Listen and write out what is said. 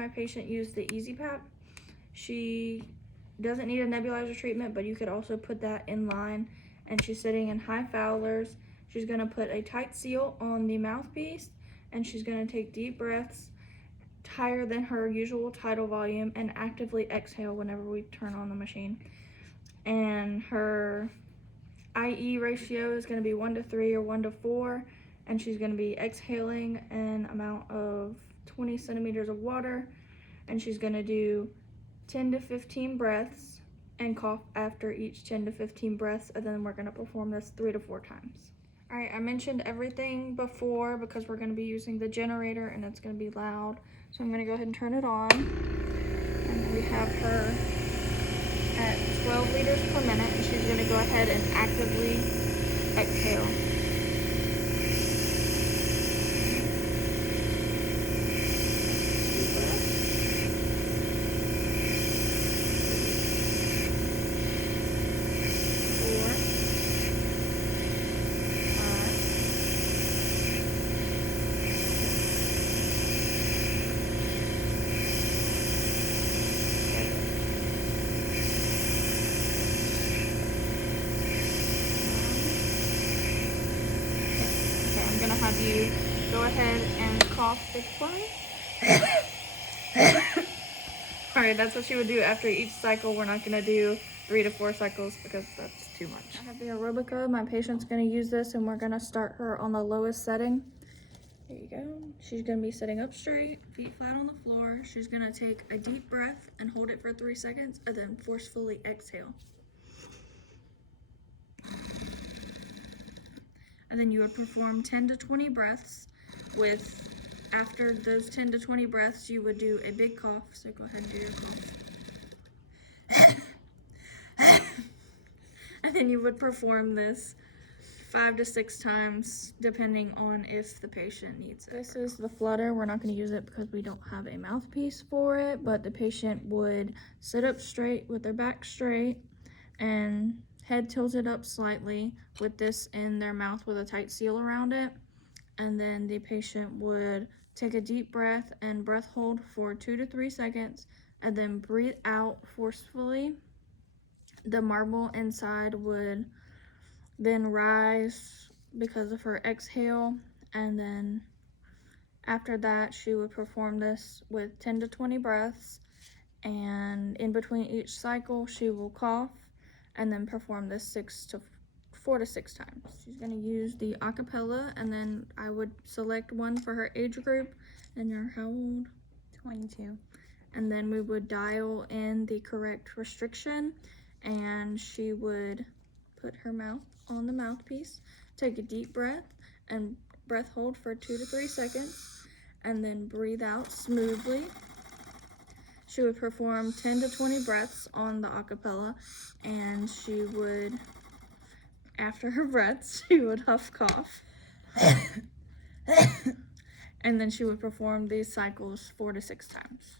my patient use the EZPAP. She doesn't need a nebulizer treatment, but you could also put that in line. And she's sitting in high Fowlers. She's gonna put a tight seal on the mouthpiece, and she's gonna take deep breaths higher than her usual tidal volume and actively exhale whenever we turn on the machine. And her IE ratio is gonna be 1 to 3 or 1 to 4, and she's gonna be exhaling an amount of 20 centimeters of water, and she's gonna do 10 to 15 breaths and cough after each 10 to 15 breaths, and then we're gonna perform this 3 to 4 times. All right, I mentioned everything before because we're gonna be using the generator and it's gonna be loud. So I'm gonna go ahead and turn it on. And we have her at 12 liters per minute, and she's gonna go ahead and actively exhale. I'm gonna have you go ahead and cough 6 for me. Alright, that's what she would do after each cycle. We're not gonna do 3 to 4 cycles because that's too much. I have the aerobica. My patient's gonna use this, and we're gonna start her on the lowest setting. There you go. She's gonna be sitting up straight, feet flat on the floor. She's gonna take a deep breath and hold it for 3 seconds, and then forcefully exhale. And then you would perform 10 to 20 breaths with, after those 10 to 20 breaths, you would do a big cough. So go ahead and do your cough. And then you would perform this 5 to 6 times, depending on if the patient needs it. This is the flutter. We're not going to use it because we don't have a mouthpiece for it, but the patient would sit up straight with their back straight and head tilted up slightly with this in their mouth with a tight seal around it. And then the patient would take a deep breath and breath hold for 2 to 3 seconds, and then breathe out forcefully. The marble inside would then rise because of her exhale, and then after that she would perform this with 10 to 20 breaths, and in between each cycle she will cough and then perform this 4 to 6 times. She's going to use the acapella, and then I would select one for her age group. And you're how old? 22. And then we would dial in the correct restriction, and she would put her mouth on the mouthpiece, take a deep breath and breath hold for 2 to 3 seconds, and then breathe out smoothly. She would perform 10 to 20 breaths on the acapella, and she would, after her breaths, she would huff cough. And then she would perform these cycles 4 to 6 times.